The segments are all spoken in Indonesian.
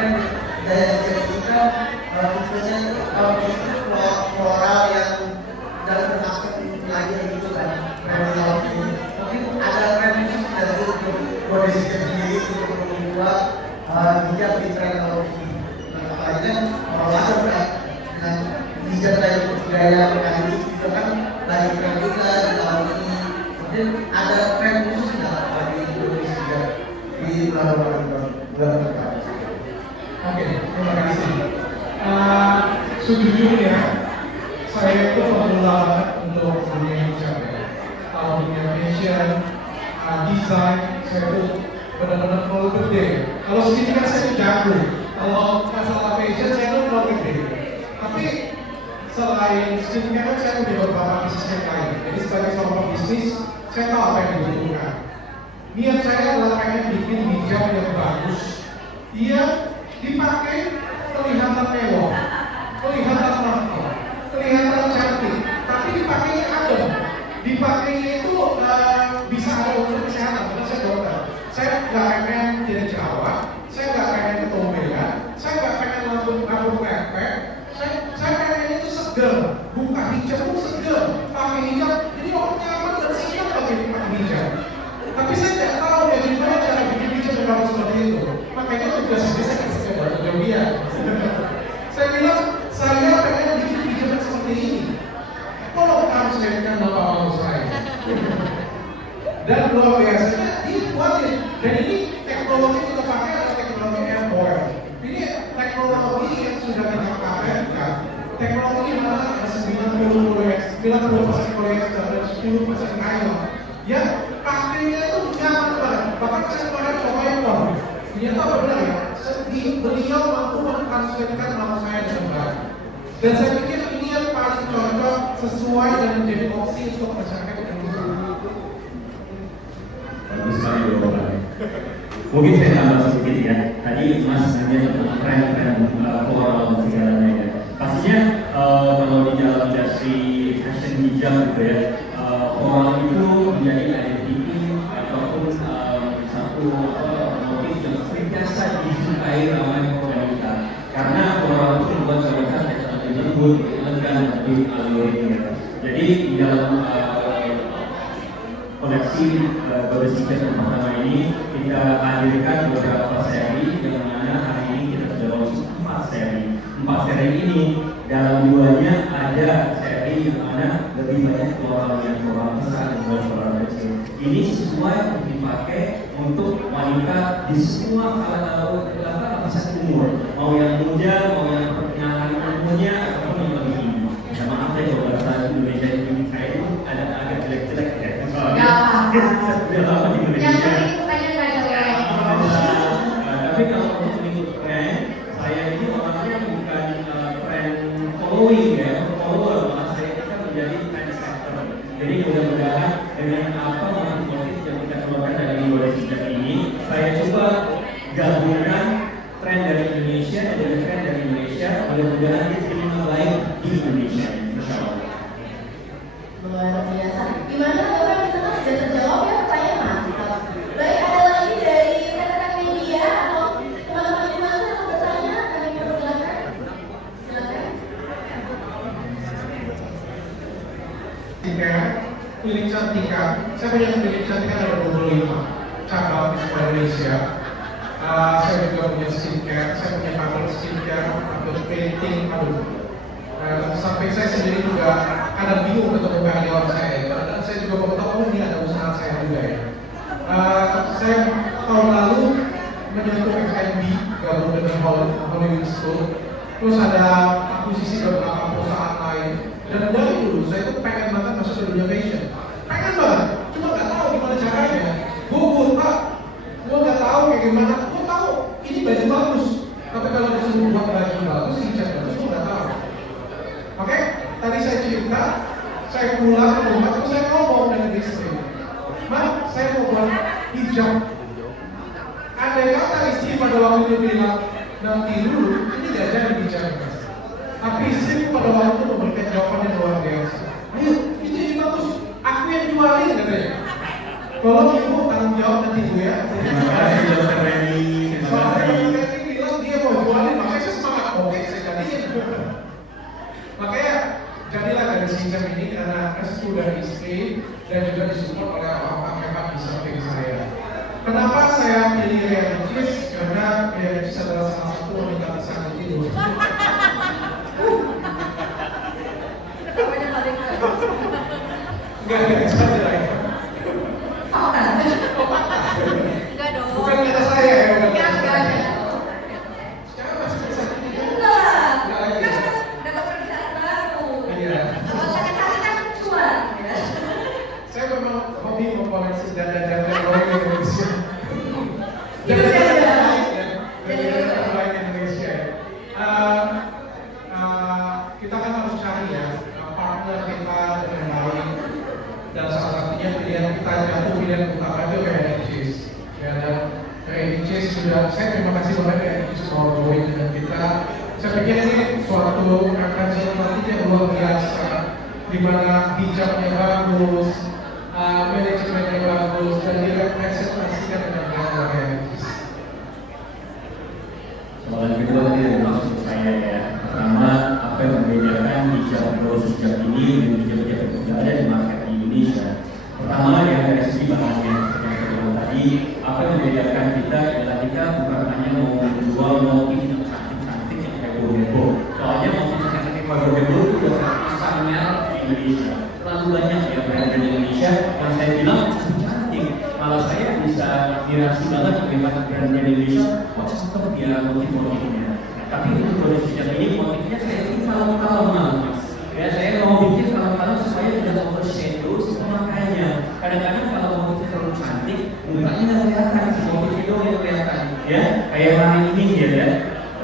tren gaya hidup kita tipenya itu kalau itu floral yang dalam bermaksud lagi gitu kan, tren mungkin ada tren dari body sendiri untuk membuat hijab di tren lainnya ada dengan hijab dari gaya kali itu kan lagi tren juga di tahun ini. Mungkin ada tren khusus nggak bagi Indonesia di bulan depan? Oke, terima kasih. Sejujurnya saya itu pemula untuk dunia hijab ya. Kalau dunia fashion, desain, saya itu benar-benar terlalu gede. Kalau segini kan saya jago. Kalau masalah fashion saya itu terlalu gede. Tapi selain skincare kan saya punya beberapa bisnis yang lain. Jadi sebagai seorang bisnis, saya tahu apa yang dibutuhkan. Niat saya adalah pengen bikin hijab yang bagus. Dia dipakai kelihatan mewah, kelihatan mahal, kelihatan cantik, tapi dipakainya adem. Dipakainya itu bisa ada unsur kesehatan. Karena saya dokter. Saya nggak pengen jadi jerawat, saya nggak pengen ketombean, saya nggak pengen rambut pepek. Saya pengen itu seger, buka hijab pun seger, pakai hijab, jadi orang nyaman dan siap pakai hijab. Tapi saya tidak tahu ya gimana cara bikin hijab yang bagus seperti itu. Makanya tugas saya kasih ke Dr. Jovia. Saya bilang saya pengen bikin hijab seperti ini. Tolong translatekan Bapak mau saya. Dan luar biasanya dibuatin. Dan ini teknologi kita pakai adalah teknologi air oil. Ini teknologi yang sudah kita patenkan. Teknologi mana ada 90% polyester dan 10% nylon. Ya, pakainya itu nyaman banget. Bahkan saya kemarin cobain dong. Ternyata benar ya. Beliau mampu mentranslatekan nama saya dengan baik. Dan saya pikir ini yang paling cocok sesuai dan menjadi opsi untuk masyarakat Indonesia. Bagus sekali Bapak. Mungkin saya tambah sedikit ya. Tadi Mas nanya tentang tren floral dan segalanya ya. Pastinya kalau di dalam industri fashion hijab gitu ya, floral itu menjadi identiti ataupun satu motif yang senantiasa disukai oleh wanita. Karena floral itu membuat terlihat lebih lembut, elegan, lebih alluring ya. Jadi di dalam koleksi bersihkan yang pertama ini kita hadirkan beberapa seri yang mana hari ini kita sudah launch 4 seri. 4 seri ini dalam duanya ada seri yang mana lebih banyak floral yang floral besar dan floral kecil. Ini sesuai untuk dipakai untuk wanita di semua lapisan umur, mau yang muda, mau yang pertengahan umurnya, ataupun yang lebih tinggi. Ya, maaf ya kalau bahasa Indonesia ini saya itu ada agak jelek-jelek ya. Sudah lama di Indonesia. Tapi kalau untuk mengikut tren, saya ini orangnya bukan tren following ya, follower, malah saya itu kan menjadi trendsetter. Jadi mudah-mudahan dengan apa motif yang kita keluarkan dari Indonesia sejak ini, saya coba gabungkan tren dari Indonesia dan dari tren dari Indonesia, mudah-mudahan diterima baik di Indonesia. Insya Allah. Luar biasa. Gimana Bapak di tengah sudah terjawab ya pertanyaan mantap. Baik, ada lagi dari rekan-rekan media atau teman-teman di mana yang mau bertanya? Kami persilakan. Silakan. Klinik Cantika, saya punya klinik Cantika ada 25 cabang di Indonesia. Saya juga punya skincare, saya punya kantor skincare, kantor painting, sampai saya sendiri juga kadang bingung ketemu karyawan saya. Dan saya juga mau tahu ini ada usaha saya juga ya. Saya tahun lalu menyentuh F&B, gabung dengan Hollywood School. Terus ada akuisisi beberapa perusahaan lain. Dan dari dulu saya tuh pengen banget masuk ke dunia fashion. Pengen banget, cuma nggak tahu gimana caranya. Gue buta, gue nggak tahu kayak gimana. Gue tahu ini baju bagus, tapi kalau disuruh buat baju bagus, hijab bagus, gue nggak tahu. Oke, tadi saya cerita, saya pulang ke rumah, terus saya ngomong dengan istri, "Ma, saya mau buat hijab." Andai kata istri pada waktu itu bilang, "Nanti dulu, ini gak jadi hijab." Tapi istri pada waktu itu memberikan jawaban yang luar biasa. "Ayo, ini bagus, aku yang jualin," katanya. Tolong ibu tanggung jawab nanti ibu ya. Terima kasih Dr. Reni. Soalnya Dr. Reni bilang dia mau disupport oleh orang-orang hebat di samping saya. Kenapa saya pilih Riancis? Karena Riancis adalah salah satu wanita besar di tidur. Enggak ada saja ya. Enggak dong. Bukan kata saya ya. Enggak ada. Sekarang masih bisa tidur. Enggak. Enggak lagi. Kan dapat pekerjaan baru. Iya. Kalau sakit hati kan cuan. Ya. Saya memang hobi mengkoleksi data-data orang Indonesia. Itu Data-data data. lain Indonesia. Kita kan harus cari ya partner kita dengan baik. Dan salah satunya pilihan kita jatuh pilihan utama itu Riancis. Ya, dan Riancis sudah, saya terima kasih banget Riancis mau join dengan kita. Saya pikir ini suatu representasi yang luar biasa, di mana hijabnya bagus, manajemennya bagus, dan direpresentasikan dengan gaya Riancis. Soalan kedua tadi maksud saya ya. Pertama, apa yang membedakan hijab terus hijab ini dengan hijab-hijab yang sudah ada di market di Indonesia? Pertama, yang dari segi bahannya. Yang kedua tadi, apa yang membedakan kita adalah kita bukan hanya mau menjual motif yang cantik-cantik yang heboh-heboh. Soalnya motif yang cantik heboh-heboh itu udah pasarnya di Indonesia. Terlalu banyak ya brand di Indonesia yang saya bilang cantik. Malah saya bisa inspirasi banget melihat brand di Indonesia, kok cakep dia motif-motifnya. Tapi untuk produk hijab ini motifnya saya bikin kalem-kalem mas. Ya saya mau bikin kalem-kalem supaya tidak overshadow semua makanya. Kadang-kadang kalau motifnya terlalu cantik, mukanya nggak kelihatan, si motif itu yang kelihatan. Ya kayak hari ini ya,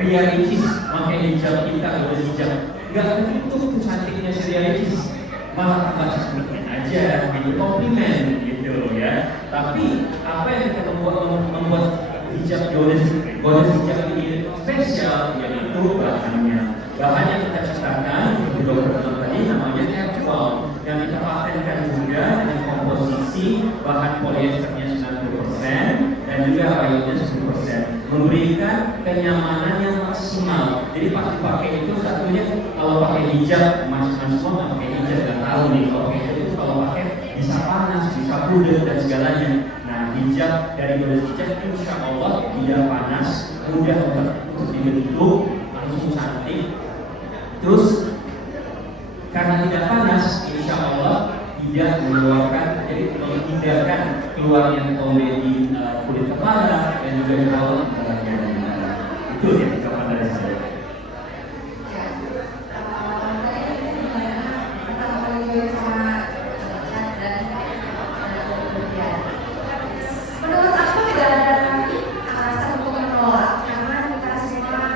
Riancis pakai hijab kita produk hijab. Nggak tutup tuh cantiknya si Riancis, malah tambah cantiknya aja, jadi komplimen gitu ya. Tapi apa yang kita membuat hijab goddess hijab ini spesial yaitu bahannya. Bahan yang kita ciptakan seperti dokter bilang tadi namanya natural yang kita patenkan juga dengan komposisi bahan polyesternya 90% dan juga rayonnya 10%, memberikan kenyamanan yang maksimal. Jadi pas dipakai itu satunya kalau pakai hijab mas semua nggak pakai hijab nggak tahu nih kalau pakai hijab itu kalau pakai bisa panas, bisa pudar dan segalanya. Hijab dari goddess hijab insya Allah tidak panas, mudah untuk dibentuk, langsung cantik. Terus karena tidak panas, insya Allah tidak mengeluarkan, jadi menghindarkan keluarnya tombe di kulit kepala dan juga di bawah bagian dari itu ya kapan dari saya. Menurut aku tidak ada alasan untuk menolak karena kita semua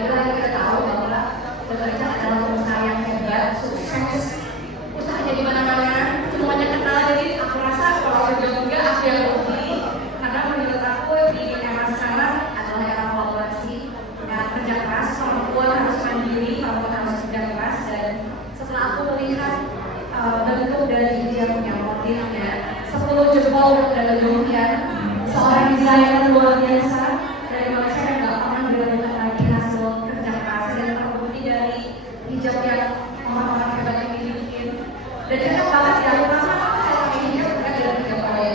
kita tahu bahwa bekerja adalah usaha yang hebat, sukses, usahanya di mana-mana, semuanya kenal. Jadi aku rasa kalau kerja enggak aku yang rugi karena menurut aku di era sekarang adalah era kolaborasi, era kerja keras, perempuan harus mandiri, perempuan harus kerja keras. Dan setelah aku melihat bentuk dari hijabnya, motifnya 10 jempol dari demikian seorang desainer luar biasa dari Malaysia yang gak pernah diragukan lagi hasil kerja keras dan terbukti dari hijab yang orang-orang hebat ini bikin. Dan cocok banget ya, pertama aku pakai hijab bukan dari 3 poin: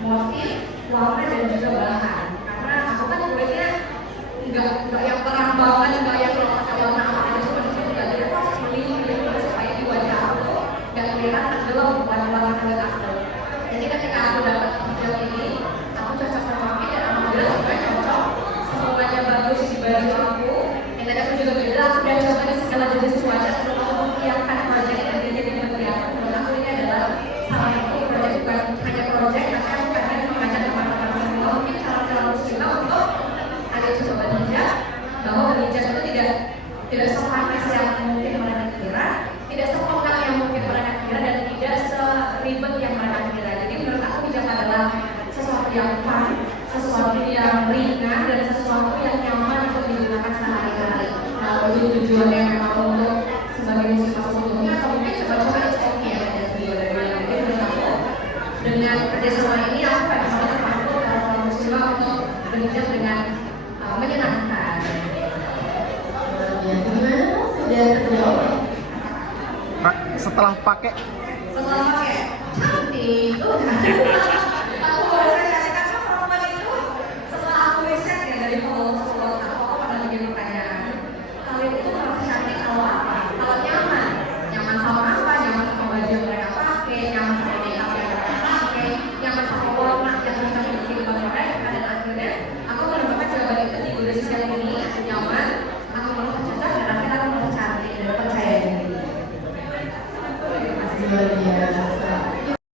motif, warna dan juga bahan. Karena aku kan kulitnya nggak yang terang banget, nggak yang kalau pakai warna apa aja cuma dikit nggak. Jadi aku harus milih supaya di wajah aku nggak kelihatan tenggelam warna-warna kulit aku. Jadi ketika aku dapat hijab ini, aku cocok memakai dan alhamdulillah semuanya cocok, semuanya bagus di baju aku. Yang tadi aku juga bilang, aku udah coba di segala jenis cuaca sebelum aku mengirimkan proyek yang jadi menteri aku. Menurut aku ini adalah salah satu proyek, bukan hanya proyek, tapi aku pengen mengajak teman-teman semua mungkin calon-calon muslimah untuk ada coba hijab, bahwa berhijab itu tidak sepanas yang mungkin mereka kira, tidak sepengkal yang mungkin mereka kira, dan tidak seribet yang mereka kira. Jadi menurut aku hijab adalah sesuatu yang fun, sesuatu yang ringan, dan sesuatu yang nyaman untuk digunakan sehari-hari. Kalau tujuannya memang untuk sebagai muslimah seutuhnya, atau mungkin coba-coba itu oke ya dari dua-duanya. Jadi menurut aku dengan kerjasama ini aku pengen banget membantu para muslimah untuk berhijab dengan menyenangkan. Ya, gimana? Sudah terjawab? Setelah pakai Setelah pakai cantik. itu